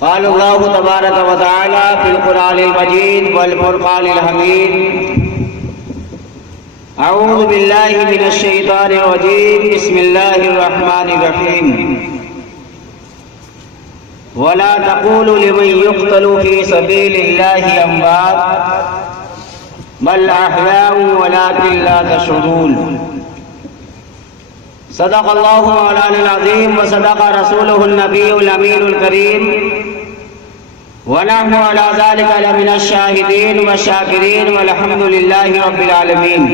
قال الله تبارك وتعالى في القرآن المجيد والفرقان الحميد: أعوذ بالله من الشيطان الرجيم. بسم الله الرحمن الرحيم. ولا تقولوا لمن يقتل في سبيل الله أموات بل أحياء ولكن لا تشعرون. صدق الله مولانا العظيم وصدق رسوله النبي الأمين الكريم ونحن على ذلك لمن الشاهدين والشاكرين والحمد لله رب العالمين.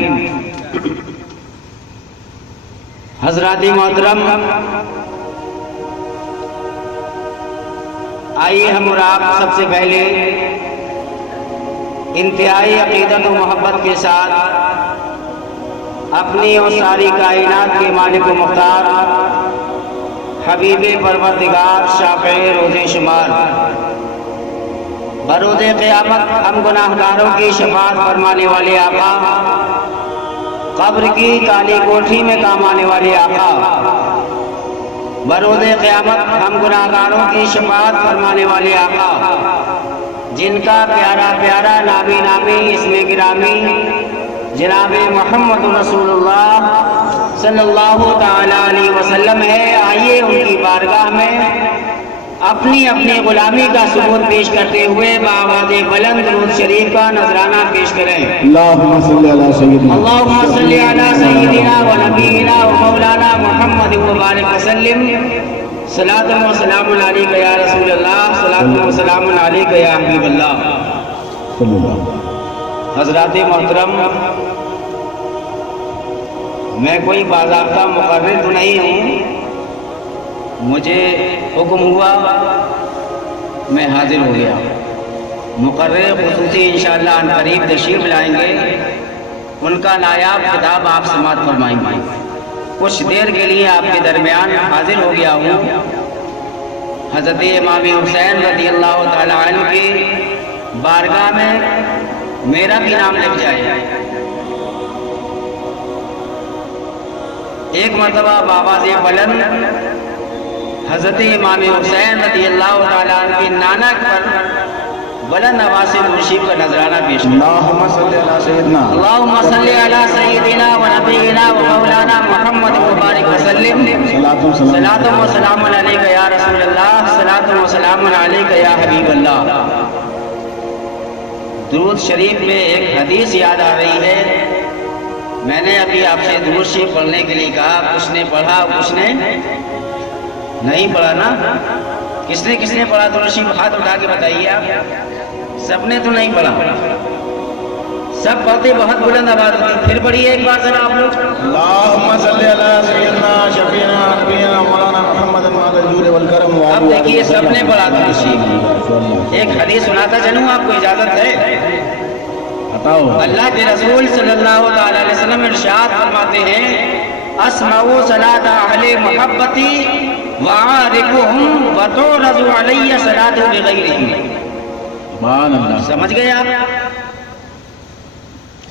حضرات محترم، آئیے ہم اور آپ سب سے پہلے انتہائی عقیدت و محبت کے ساتھ اپنی اور ساری کائنات کے مالک و مختار حبیب پروردگار شافع روز شمار بروز قیامت ہم گناہ گاروں کی شفاعت فرمانے والے آقا، قبر کی کالی کوٹھی میں کام آنے والے آقا، بروز قیامت ہم گناہ گاروں کی شفاعت فرمانے والے آقا، جن کا پیارا پیارا نامی نامی اسم گرامی جناب محمد رسول اللہ صلی اللہ تعالی علیہ وسلم ہے. آئیے ان کی بارگاہ میں اپنی اپنی غلامی کا ثبوت پیش کرتے ہوئے بآواز بلند درود شریف کا نذرانہ پیش کریں. اللہم صلی علی سیدنا اللہم صلی علی سیدنا و نبینا و مولانا محمد مبارک وسلم. صلاۃ و سلام علیک یا رسول اللہ، صلاۃ و سلام علیک یا حبیب اللہ. صلی اللہ. حضرات محترم، میں کوئی باضابطہ مقرر تو نہیں ہوں، مجھے حکم ہوا میں حاضر ہو گیا. مقرر خصوصی انشاءاللہ ان قریب تشریف لائیں گے، ان کا نایاب خطاب آپ سماعت فرمائیں گے. کچھ دیر کے لیے آپ کے درمیان حاضر ہو گیا ہوں. حضرت امام حسین رضی اللہ تعالی عنہ کی بارگاہ میں میرا بھی نام لکھ جائے. ایک مرتبہ بآواز بلند حضرت امام حسین رضی اللہ تعالیٰ عنہ کے نانا پر بلند آواز سے مرشید کا نذرانہ پیش کریں. اللہم صلی علی سیدنا اللہم صلی علی سیدنا و نبینا و مولانا محمد مبارک وسلم. صلاۃ و سلام علیک یا رسول اللہ، صلاۃ و سلام علیک یا حبیب اللہ. درود شریف میں ایک حدیث یاد آ رہی ہے. میں نے ابھی آپ سے درود شریف پڑھنے کے لیے کہا، کچھ نے پڑھا کچھ نے نہیں پڑھا نا. کس نے پڑھا درود شریف؟ ہاتھ اٹھا کے بتائیے. آپ سب نے تو نہیں پڑھا. سب پڑھتے بہت بلند آواز ہوتی. پھر پڑھیے ایک بار ذرا آپ لوگ. اللہم صلی علی سیدنا شفیعنا نبینا مولانا محمد مال الجود والکرم. اب دیکھیے سب نے پڑھا درود شریف. ایک حدیث سناتا چلوں، آپ کو اجازت ہے؟ اللہ کے رسول صلی اللہ تعالی علیہ وسلم ارشاد فرماتے ہیں: اسمعوا صلاۃ اہل محبتی وعارفهم وتعرض علی صلاۃ بغیرہم. سبحان اللہ. سمجھ گئے آپ؟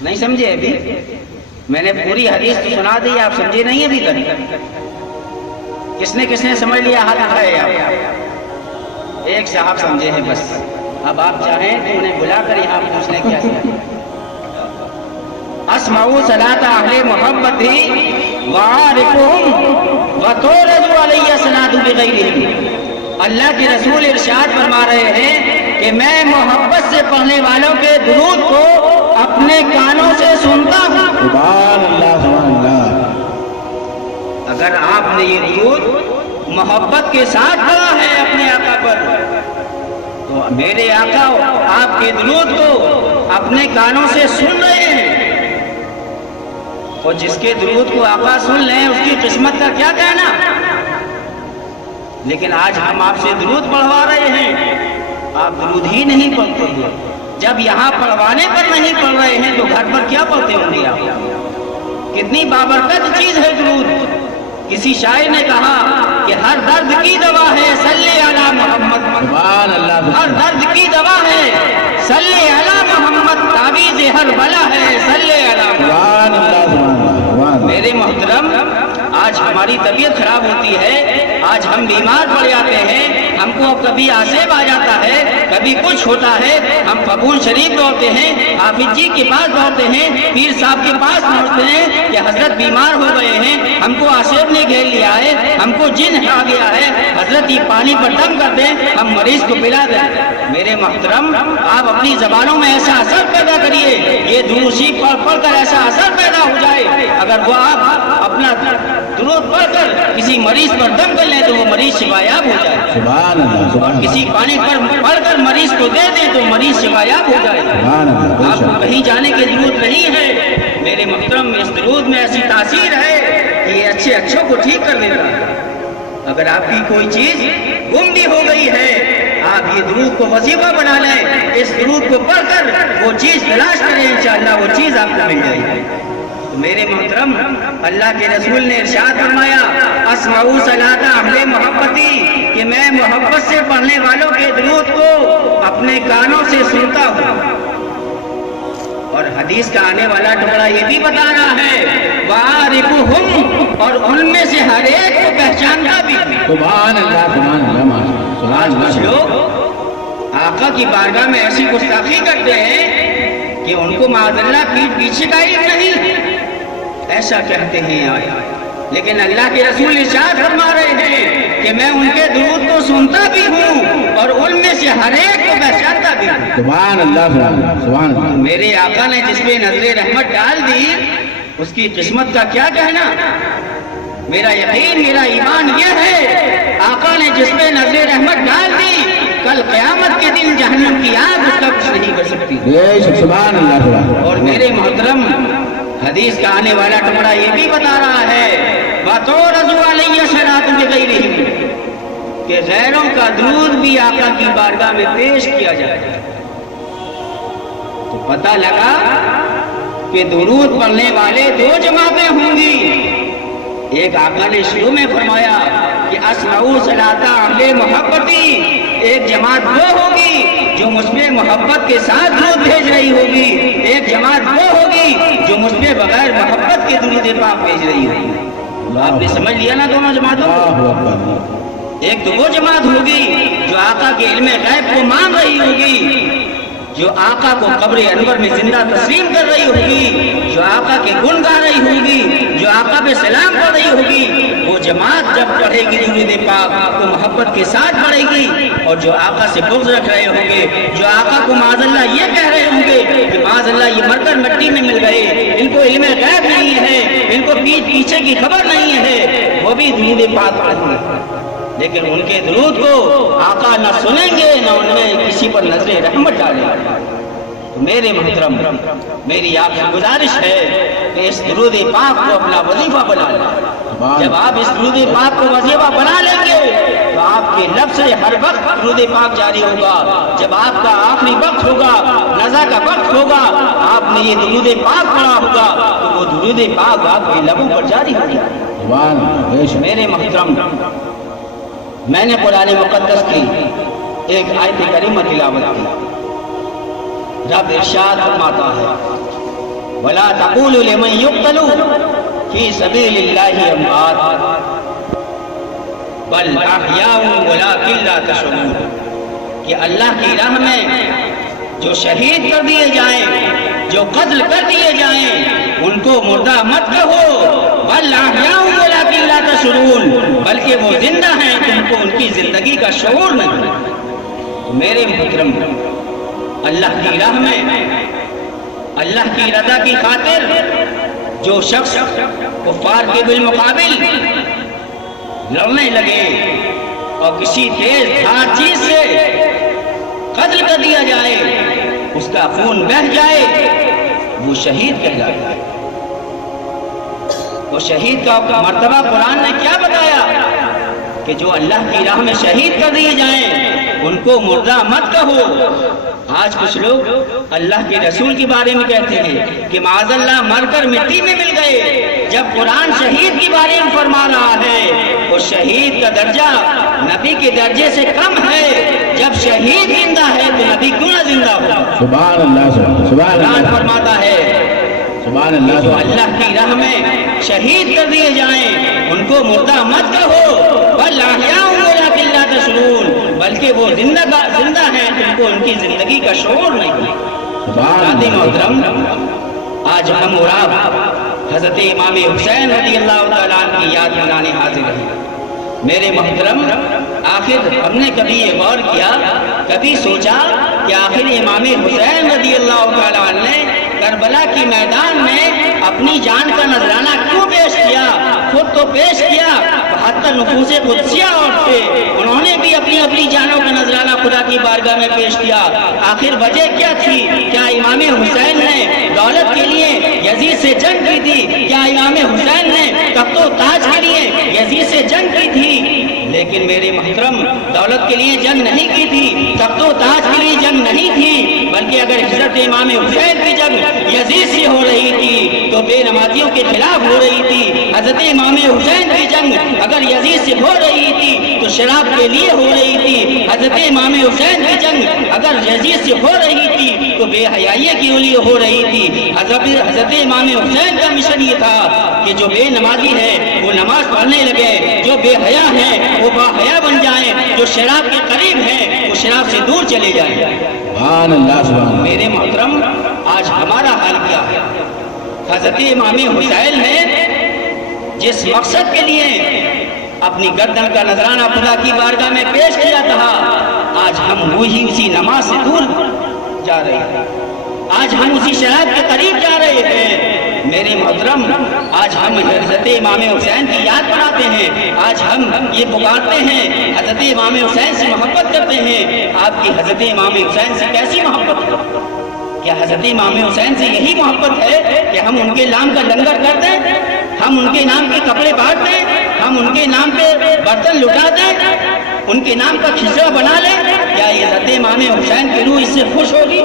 نہیں سمجھے ابھی؟ میں نے پوری حدیث تو سنا دی، آپ سمجھے نہیں ابھی تک؟ کس نے سمجھ لیا؟ ہاتھ اٹھائے آپ. ایک صاحب سمجھے ہیں بس. اب آپ چاہیں تو انہیں بلا کر یہاں پوچھنے کیا کیا. اسمعوا صلاۃ اہل محبتی وعارفهم وتعرض علی صلاۃ بغیرہم. اللہ کے رسول ارشاد فرما رہے ہیں کہ میں محبت سے پڑھنے والوں کے درود کو اپنے کانوں سے سنتا ہوں. سبحان اللہ سبحان اللہ. اگر آپ نے یہ درود محبت کے ساتھ پڑھا ہے اپنے آقا پر، تو میرے آقا آپ کے درود کو اپنے کانوں سے سن رہے ہیں. اور جس کے درود کو آقا سن لیں اس کی قسمت کا کیا کہنا. لیکن آج ہم آپ سے درود پڑھوا رہے ہیں، آپ درود ہی نہیں پڑھتے ہیں. جب یہاں پڑھوانے پر نہیں پڑھ رہے ہیں تو گھر پر کیا پڑھتے ہوں گے آپ؟ کتنی بابرکت چیز ہے درود. کسی شاعر نے کہا کہ ہر درد کی دوا ہے صلی علی محمد. سبحان اللہ. ہر درد کی دوا ہے صلی علی محمد. تعویذ ہر بلا ہے صلی علی محمد. سبحان اللہ سبحان اللہ. میرے محترم، آج ہماری طبیعت خراب ہوتی ہے، آج ہم بیمار پڑ جاتے ہیں، ہم کو اب کبھی آسیب آ جاتا ہے، کبھی کچھ ہوتا ہے، ہم فبون شریف دوڑتے ہیں، حافظ جی کے پاس دوڑتے ہیں، پیر صاحب کے پاس پہنچتے ہیں کہ حضرت بیمار ہو گئے ہیں، ہم کو آسیب نے گھیر لیا ہے، ہم کو جن آ گیا ہے، حضرت یہ پانی پر دم کر دیں، ہم مریض کو پلا دیں۔ میرے محترم، آپ اپنی زبانوں میں ایسا اثر پیدا کریے، یہ درود شریف پڑھ کر ایسا اثر پیدا ہو جائے، اگر وہ آپ اپنا درود پڑھ کر کسی مریض پر دم کر لیں تو وہ مریض شفایاب ہو جائے، سبحان اللہ، اور کسی پانی پر پڑھ کر مریض کو دے دیں تو مریض شفایاب ہو جائے۔ آپ کو کہیں جانے کی ضرورت نہیں ہے۔ میرے محترم، اس درود میں ایسی تاثیر ہے کہ یہ اچھوں کو ٹھیک کر دیتا ہے۔ اگر آپ کی کوئی چیز گم بھی ہو گئی ہے، آپ یہ درود کو وظیفہ بنا لیں، اس درود کو پڑھ کر وہ چیز تلاش کریں، انشاءاللہ وہ چیز آپ کو مل جائے گی۔ تو میرے محترم، اللہ کے رسول نے ارشاد فرمایا، اسمعوا صلاۃ اہل محبتی، کہ میں محبت سے پڑھنے والوں کے درود کو اپنے کانوں سے سنتا ہوں۔ اور حدیث کا آنے والا ٹکڑا یہ بھی بتا رہا ہے، وَعَارِفُهُمْ، اور ان میں سے ہر ایک کو پہچانتا بھی ہوں۔ سبحان اللہ، سبحان اللہ، آج کچھ لوگ آقا کی بارگاہ میں ایسی گستاخی کرتے ہیں کہ ان کو معاذ اللہ پیٹھ پیچھے کا علم نہیں، ایسا کہتے ہیں آیا، لیکن اللہ کے رسول ارشاد فرما رہے ہیں کہ میں ان کے درود کو سنتا بھی ہوں اور ان میں سے ہر ایک کو پہچانتا بھی ہوں۔ سبحان اللہ، سبحان اللہ۔ میرے آقا نے جس پہ نظر رحمت ڈال دی، اس کی قسمت کا کیا کہنا؟ میرا یقین، میرا ایمان یہ ہے، آقا نے جس پہ نظر رحمت ڈال دی، کل قیامت کے دن جہنم کی آگ اس کا کچھ نہیں کر سکتی۔ سبحان اللہ، سبحان اللہ۔ اور میرے محترم، حدیث کا آنے والا ٹکڑا یہ بھی بتا رہا ہے، وَتُعْرَضُ عَلَيَّ صَلَاةٌ بِغَيْرِهِمْ، کہ غیروں کا درود بھی آقا کی بارگاہ میں پیش کیا جائے۔ تو پتہ لگا کہ درود پڑھنے والے دو جماعتیں ہوں گی۔ ایک آقا نے شروع میں فرمایا کہ اسمعوا صلاۃ اہل محبتی، ایک جماعت وہ ہوگی جو مجھ پہ محبت کے ساتھ درود بھیج رہی ہوگی، ایک جماعت وہ ہوگی جو مجھ پہ بغیر محبت کے درود پاک بھیج رہی ہوگی۔ آپ نے سمجھ لیا نا دونوں جماعتوں کو؟ ایک تو وہ جماعت ہوگی جو آقا کے علم غیب کو مان رہی ہوگی، جو آقا کو قبر انور میں زندہ تسلیم کر رہی ہوگی، جو آقا کے گن گا رہی ہوگی، جو آقا پہ سلام پڑھ رہی ہوگی۔ وہ جماعت جب پڑھے گی درود پاک تو محبت کے ساتھ پڑھے گی، اور جو آقا سے بغض رکھ رہے ہوں گے، جو آقا کو معاذ اللہ یہ کہہ رہے ہوں گے کہ معاذ اللہ یہ مر کر مٹی میں مل گئے، ان کو علم غیب نہیں ہے، ان کو پیچھے کی خبر نہیں ہے، وہ بھی درود پاک پڑھیں گے، لیکن ان کے درود کو آقا نہ سنیں گے، نہ ان میں کسی پر نظر رحمت ڈالیں گے۔ تو میرے محترم، میری آپ سے گزارش ہے کہ اس درود پاک کو اپنا وظیفہ بنا لیں۔ جب آپ اس درود پاک کو وظیفہ بنا لیں گے تو آپ کے لب سے ہر وقت درود پاک جاری ہوگا۔ جب آپ کا آخری وقت ہوگا، نزا کا وقت ہوگا، آپ نے یہ درود پاک پڑھا ہوگا تو وہ درود پاک آپ کے لبوں پر جاری ہوگا۔ میرے محترم، میں نے قرآن مقدس کی ایک آیت کریمہ تلاوت کی۔ رب ارشاد فرماتا ہے، وَلَا تَقُولُوا لِمَنْ يُقْتَلُ فِي سَبِيلِ اللَّهِ أَمْوَاتٌ بَلْ أَحْيَاءٌ وَلَٰكِن لَّا تَشْعُرُونَ، کہ اللہ کی راہ میں جو شہید کر دیے جائیں، جو قتل کر دیے جائیں، ان کو مردہ مت کہو، بل احیاء ولکن لا تشعرون، بلکہ وہ زندہ ہیں، تم کو ان کی زندگی کا شعور نہیں۔ تو میرے محترم، اللہ کی راہ میں اللہ کی رضا کی خاطر جو شخص کفار کے بالمقابل لڑنے لگے اور کسی تیز دھار چیز سے قتل کر دیا جائے، اس کا خون بہہ جائے، وہ شہید کہلاتا ہے۔ وہ شہید کا مرتبہ قرآن نے کیا بتایا کہ جو اللہ کی راہ میں شہید کر دیے جائیں ان کو مردہ مت کہو۔ آج کچھ لوگ اللہ کے رسول کے بارے میں کہتے ہیں کہ معاذ اللہ مر کر مٹی میں مل گئے، جب قرآن شہید کے بارے میں فرما رہا ہے وہ شہید کا درجہ نبی کے درجے سے کم ہے۔ جب شہید زندہ ہے تو نبی کیوں نہ زندہ ہو؟ سبحان اللہ، سبحان اللہ۔ فرماتا ہے سبحان اللہ، جو اللہ کی راہ میں شہید کر دیے جائیں ان کو مردہ مت کہو، بل احیاء ولکن لا تشعرون، بلکہ بلکہ وہ زندہ ہیں، ان کو ان کی زندگی کا شعور نہیں۔ حضرات محترم، آج ہم اور آپ حضرت امام حسین رضی اللہ تعالیٰ عنہ کی یاد منانے حاضر ہیں۔ میرے محترم، آخر ہم نے کبھی یہ غور کیا، کبھی سوچا کہ آخر امام حسین رضی اللہ تعالیٰ عنہ نے کربلا کی میدان میں اپنی جان کا نذرانہ کیوں پیش کیا؟ خود تو پیش کیا، 72 نفوس قدسیہ اور تھے، انہوں نے بھی اپنی اپنی جانوں کا نذرانہ خدا کی بارگاہ میں پیش کیا۔ آخر وجہ کیا تھی؟ کیا امام حسین نے دولت کے لیے یزید سے جنگ کی تھی؟ کیا امام حسین نے تخت و تاج کے لیے یزید سے جنگ کی تھی؟ لیکن میرے محترم، دولت کے لیے جنگ نہیں کی تھی، تخت و تاج کے لیے جنگ نہیں تھی، بلکہ اگر حضرت امام حسین کی جنگ یزید سے ہو رہی تھی تو بے نمازیوں کے خلاف ہو رہی تھی۔ حضرت امام حسین کی جنگ اگر یزید سے ہو رہی تھی تو شراب کے لیے ہو رہی تھی۔ حضرت امام حسین کی جنگ اگر یزید سے ہو رہی تھی تو بے حیائی کے لیے ہو رہی تھی۔ حضرت امام حسین کا مشن یہ تھا کہ جو بے نمازی ہے وہ نماز پڑھنے لگے، جو بے حیا ہے وہ با حیا بن جائیں، جو شراب کے قریب ہے وہ شراب سے دور چلے جائیں۔ سبحان اللہ، سبحان اللہ۔ میرے محترم، آج ہمارا حال کیا ہے؟ حضرت امام حسین نے جس مقصد کے لیے اپنی گردن کا نذرانہ خدا کی بارگاہ میں پیش کیا تھا، آج ہم وہی اسی نماز سے دور جا رہے ہیں، آج ہم اسی شراب کے قریب جا رہے ہیں۔ میرے محترم، آج ہم حضرت امام حسین کی یاد بناتے ہیں، آج ہم یہ پکارتے ہیں، حضرت امام حسین سے محبت کرتے ہیں۔ آپ کی حضرت امام حسین سے کیسی محبت ہے؟ کیا حضرت امام حسین سے یہی محبت ہے کہ ہم ان کے نام کا لنگر کر دیں، ہم ان کے نام کے کپڑے بانٹ دیں، ہم ان کے نام پہ برتن لٹا دیں، ان کے نام کا کھچڑا بنا لیں؟ کیا یہ حضرت امام حسین کی روح اس سے خوش ہوگی؟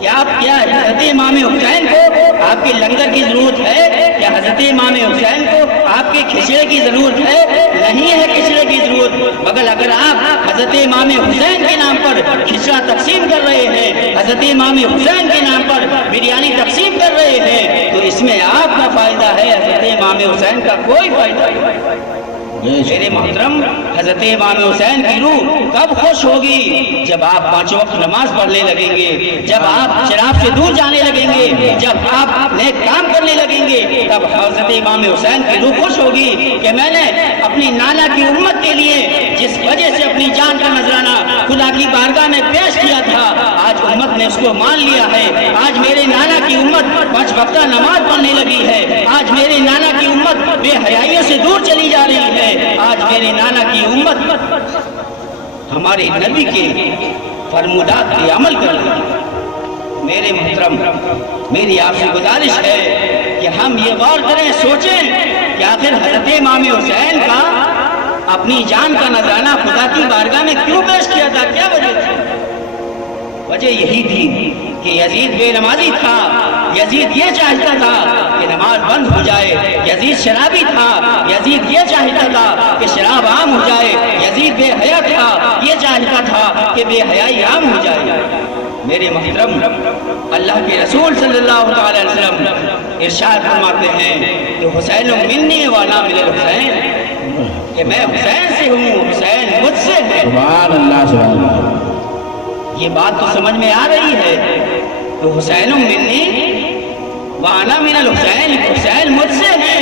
کیا حضرت امام حسین کو آپ کے لنگر کی ضرورت ہے؟ کیا حضرت امام حسین کو آپ کے کھچڑے کی ضرورت ہے؟ نہیں ہے کھچڑے کی ضرورت، مگر اگر آپ حضرت امام حسین کے نام پر کھچڑا تقسیم کر رہے ہیں، حضرت امام حسین کے نام پر بریانی تقسیم کر رہے ہیں، تو اس میں آپ کا فائدہ ہے، حضرت امام حسین کا کوئی فائدہ نہیں۔ میرے محترم، حضرت امام حسین کی روح کب خوش ہوگی؟ جب آپ 5 وقت نماز پڑھنے لگیں گے، جب آپ شراب سے دور جانے لگیں گے، جب آپ نیک کام کرنے لگیں گے، تب حضرت امام حسین کی روح خوش ہوگی کہ میں نے اپنی نانا کی امت کے لیے جس وجہ سے اپنی جان کا نذرانہ خدا کی بارگاہ میں پیش کیا تھا، آج امت نے اس کو مان لیا ہے۔ آج میرے نانا کی امت 5 وقتہ نماز پڑھنے لگی ہے، آج میرے نانا کی امت بے حیائیوں سے دور چلی جا رہی ہے، آج میرے نانا کی امت ہمارے نبی کے فرمودات پہ عمل کر رہی ہے۔ میرے محترم، میری آپ سے گزارش ہے کہ ہم یہ غور کریں، سوچیں کہ آخر حضرت امام حسین کا اپنی جان کا نذرانہ خدا کی بارگاہ میں کیوں پیش کیا تھا؟ کیا وجہ تھی؟ وجہ یہی تھی کہ یزید بے نمازی تھا، یزید یہ چاہتا تھا کہ نماز بند ہو جائے، یزید شرابی تھا، یزید یہ چاہتا تھا کہ شراب عام ہو جائے، یزید بے حیا تھا، یہ چاہتا تھا کہ بے حیائی عام ہو جائے۔ میرے محترم، اللہ کے رسول صلی اللہ علیہ وسلم ارشاد فرماتے ہیں کہ حسین منی وانا من الحسین، کہ میں حسین سے ہوں، حسین مجھ سے ہے۔ سبحان اللہ، سبحان اللہ۔ یہ بات تو سمجھ میں آ رہی ہے کہ حسین منی وانا من الحسین، حسین مجھ سے ہے۔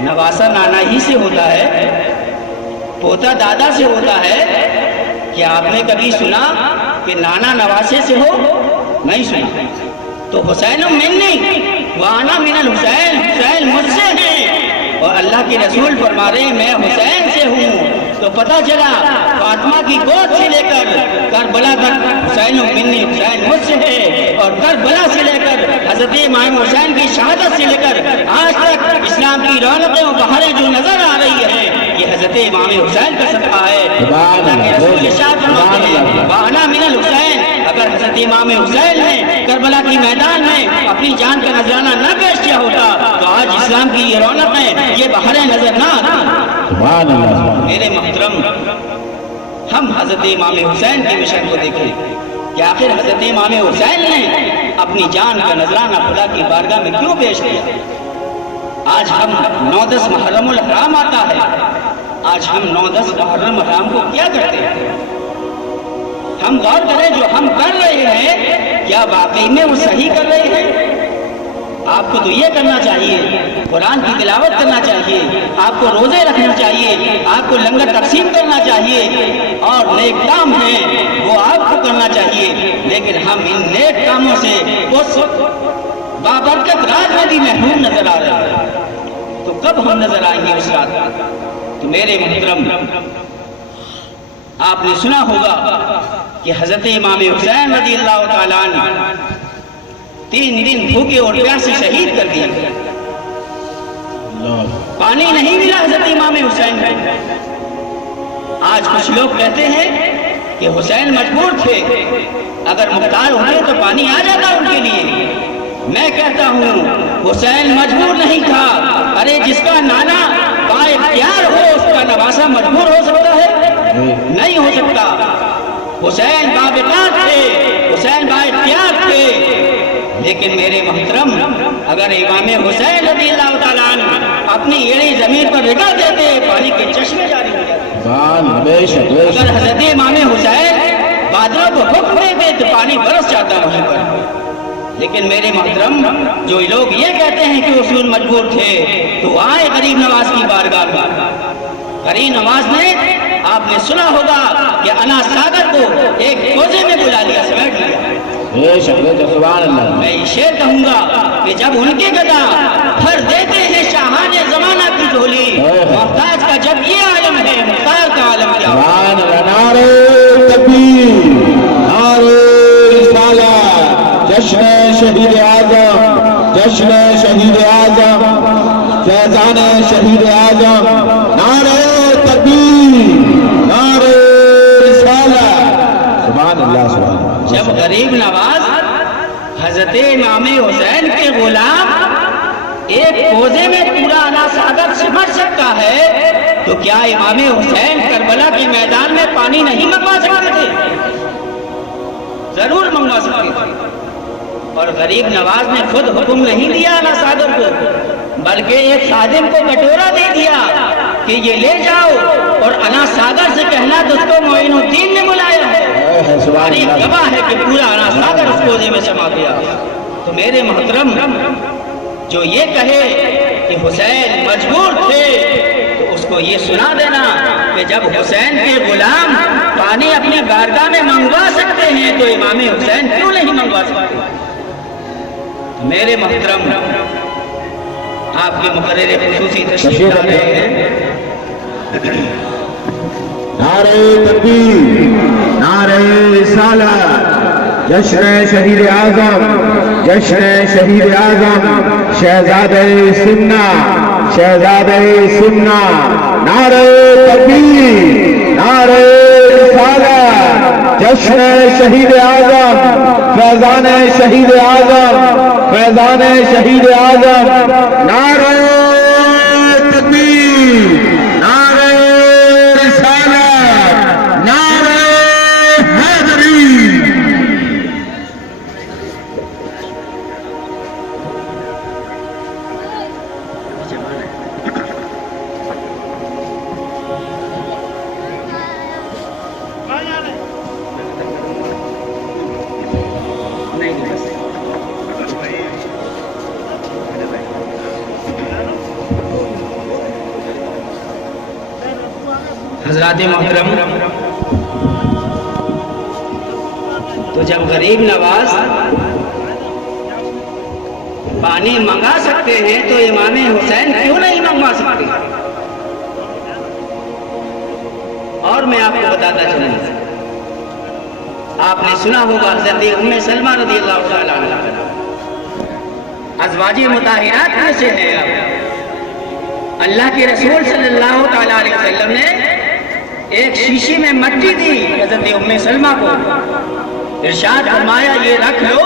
نواسہ نانا ہی سے ہوتا ہے، پوتا دادا سے ہوتا ہے۔ کیا آپ نے کبھی سنا کہ نانا نواسے سے ہو؟ نہیں سنا۔ تو حسین منی وانا من الحسین، حسین مجھ سے ہے، اور اللہ کے رسول فرما رہے ہیں میں حسین سے ہوں۔ تو پتہ چلا فاطمہ کی گود سے لے کر کربلا تک حسین منی، حسین مجھ سے ہے، اور کربلا سے لے کر حضرت امام حسین کی شہادت سے لے کر آج تک اسلام کی رونقیں و بہاریں جو نظر آ رہی ہیں، یہ حضرت امام حسین کا صدقہ ہے۔ اللہ کے رسول ارشاد فرماتے ہیں وانا من الحسین، اگر حضرت امام حسین نے کربلا کی میدان میں اپنی جان کا نذرانہ نہ پیش کیا ہوتا تو آج اسلام کی یہ رونقیں، یہ بہاریں نظر نہ آتی۔ سبحان اللہ۔ میرے محترم، ہم حضرت امام حسین کے مشن کو دیکھیں کہ آخر حضرت امام حسین نے اپنی جان کا نذرانہ خدا کی بارگاہ میں کیوں پیش کیا؟ آج ہم 9-10 محرم الحرام آتا ہے، آج ہم 9-10 محرم الحرام کو کیا کرتے ہیں؟ ہم غور کریں جو ہم کر رہے ہیں کیا واقعی میں وہ صحیح کر رہے ہیں؟ آپ کو تو یہ کرنا چاہیے، قرآن کی تلاوت کرنا چاہیے، آپ کو روزے رکھنا چاہیے، آپ کو لنگر تقسیم کرنا چاہیے، اور نیک کام ہیں وہ آپ کو کرنا چاہیے، لیکن ہم ان نیک کاموں سے اس بابرکت رات میں بھی محروم نظر آ رہے ہیں، تو کب ہم نظر آئیں گے اس رات؟ تو میرے محترم، آپ نے سنا ہوگا کہ حضرت امام حسین رضی اللہ تعالیٰ عنہ 3 دن بھوکے اور پیاسے شہید کر دیے گئے، پانی نہیں ملا حضرت امام حسین کو۔ آج کچھ لوگ کہتے ہیں کہ حسین مجبور تھے، اگر مختار ہوتے تو پانی آ جاتا ان کے لیے۔ میں کہتا ہوں حسین مجبور نہیں تھا، ارے جس کا نانا با اختیار ہو اس کا نواسا مجبور ہو سکتا ہے؟ نہیں ہو سکتا۔ حسین باوقار تھے، حسین با اختیار تھے، لیکن میرے محترم اگر امام حسین رضی اللہ تعالیٰ عنہ اپنی ایڑی زمین پر رگڑ دیتے پانی کے چشمے جاری ہو جاتے، اگر حضرت امام حسین بادلوں کو حکم دیتے تو پانی برس جاتا وہیں پر۔ لیکن میرے محترم جو لوگ یہ کہتے ہیں کہ حضور مجبور تھے تو آئے غریب نواز کی بارگاہ میں۔ غریب نواز نے، آپ نے سنا ہوگا کہ انا ساگر کو ایک کوزے میں بلا لیا، سمیٹ لیا۔ سبحان اللہ۔ میں یہ شعر کہوں گا کہ جب ان کے گدا بھر دیتے ہیں شاہان زمانہ کی جھولی، محتاج کا جب یہ عالم ہے مختار کا عالم کیا؟ سبحان اللہ۔ نعرہ تکبیر، نعرہ رسالت، جشن شہید اعظم، جشن شہید اعظم، فیضان شہید اعظم، نعرہ تکبیر، نعرہ رسالت۔ سبحان اللہ، سبحان اللہ۔ جب غریب نواز حضرت امام حسین کے غلام ایک کوزے میں پورا انا ساگر سمٹ سکتا ہے تو کیا امام حسین کربلا کے میدان میں پانی نہیں منگوا سکتے تھے؟ ضرور منگوا سکتے تھے۔ اور غریب نواز نے خود حکم نہیں دیا انا ساگر کو، بلکہ ایک خادم کو کٹورا دے دیا کہ یہ لے جاؤ اور انا ساگر سے کہنا تو اس کو معین الدین نے بلایا ہے، تاریخ گواہ ہے کہ پورا انا ساگر اس کوزے میں سما گیا۔ تو میرے محترم جو یہ کہے کہ حسین مجبور تھے تو اس کو یہ سنا دینا کہ جب حسین کے غلام پانی اپنی بارگاہ میں منگوا سکتے ہیں تو امام حسین کیوں نہیں منگوا سکتے؟ میرے محترم، آپ کے مقرر خصوصی تشریف لا رہے ہیں۔ نعرہ تکبیر، نعرہ رسالت، جشن شہید اعظم، جشن شہید اعظم، شہزادہ سمنا، شہزادہ سمنا، نعرہ تکبیر، نعرہ رسالت، جشن شہید اعظم، فیضان شہید اعظم، فیضان شہید اعظم، نعرہ تکبیر، نعرہ رسالت، نعرہ حیدری۔ حضرات محترم، تو جب غریب نواز پانی منگا سکتے ہیں تو امام حسین کیوں نہیں منگوا سکتے؟ اور میں آپ کو بتاتا چلوں، آپ نے سنا ہوگا حضرت ام سلمہ رضی اللہ تعالیٰ عنہ ازواج مطہرات میں سے ہے۔ اللہ کے رسول صلی اللہ تعالیٰ علیہ وسلم نے ایک شیشی میں مٹی دی حضرت ام سلمہ کو، ارشاد فرمایا یہ رکھ لو،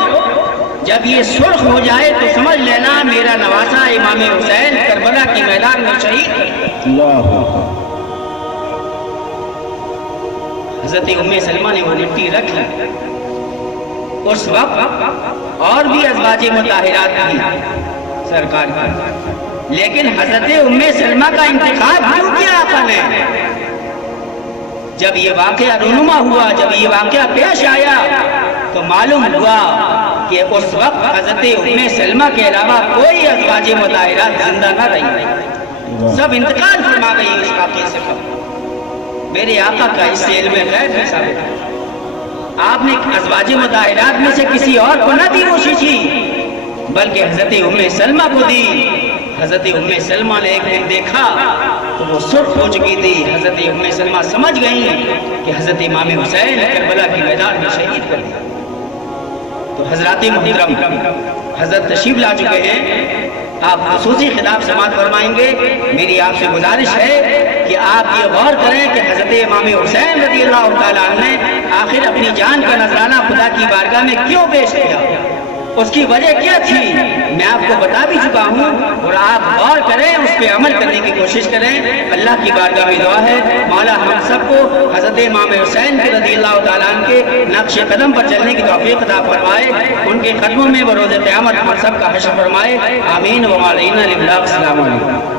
جب یہ سرخ ہو جائے تو سمجھ لینا میرا نواسا امام حسین کربلا کے میدان میں شہید ہے۔ حضرت ام سلمہ نے وہ مٹی رکھ لی۔ اس وقت اور بھی ازواج مطہرات تھی سرکار کی، لیکن حضرت ام سلمہ کا انتخاب کیوں کیا آقا نے؟ جب یہ واقعہ رونما ہوا، جب یہ واقعہ پیش آیا تو معلوم ہوا کہ اس وقت حضرت ام سلمہ کے علاوہ کوئی ازواج مطہرات زندہ نہ رہی، سب انتقال فرما گئی اس واقعے سے قبل۔ میرے آقا کا اس سے علم غیب میں ثابت ہے، آپ نے ازواج مطہرات میں سے کسی اور کو نہ دی وہ شیشی، بلکہ حضرت ام سلمہ کو دی۔ حضرت ام سلمہ نے ایک دن دیکھا تو وہ سرخ ہو چکی تھی۔ حضرت ام سلمہ سمجھ گئیں کہ حضرت امام حسین کربلا کے میدان میں شہید کر دیا۔ تو حضرات محترم حضرت تشریف لا چکے ہیں، آپ خصوصی خطاب سماعت فرمائیں گے۔ میری آپ سے گزارش ہے کہ آپ یہ غور کریں کہ حضرت امام حسین رضی اللہ تعالیٰ عنہ نے آخر اپنی جان کا نذرانہ خدا کی بارگاہ میں کیوں پیش کیا، اس کی وجہ کیا تھی، میں آپ کو بتا بھی چکا ہوں، اور آپ غور کریں، اس پہ عمل کرنے کی کوشش کریں۔ اللہ کی بارگاہ میں دعا ہے مولا ہم سب کو حضرت امام حسین رضی اللہ تعالیٰ عنہ کے نقش قدم پر چلنے کی توفیق عطا فرمائے، ان کے قدموں میں بروز قیامت ہم سب کا حشر فرمائے، آمین و علینا البلاغ۔ السلام علیکم۔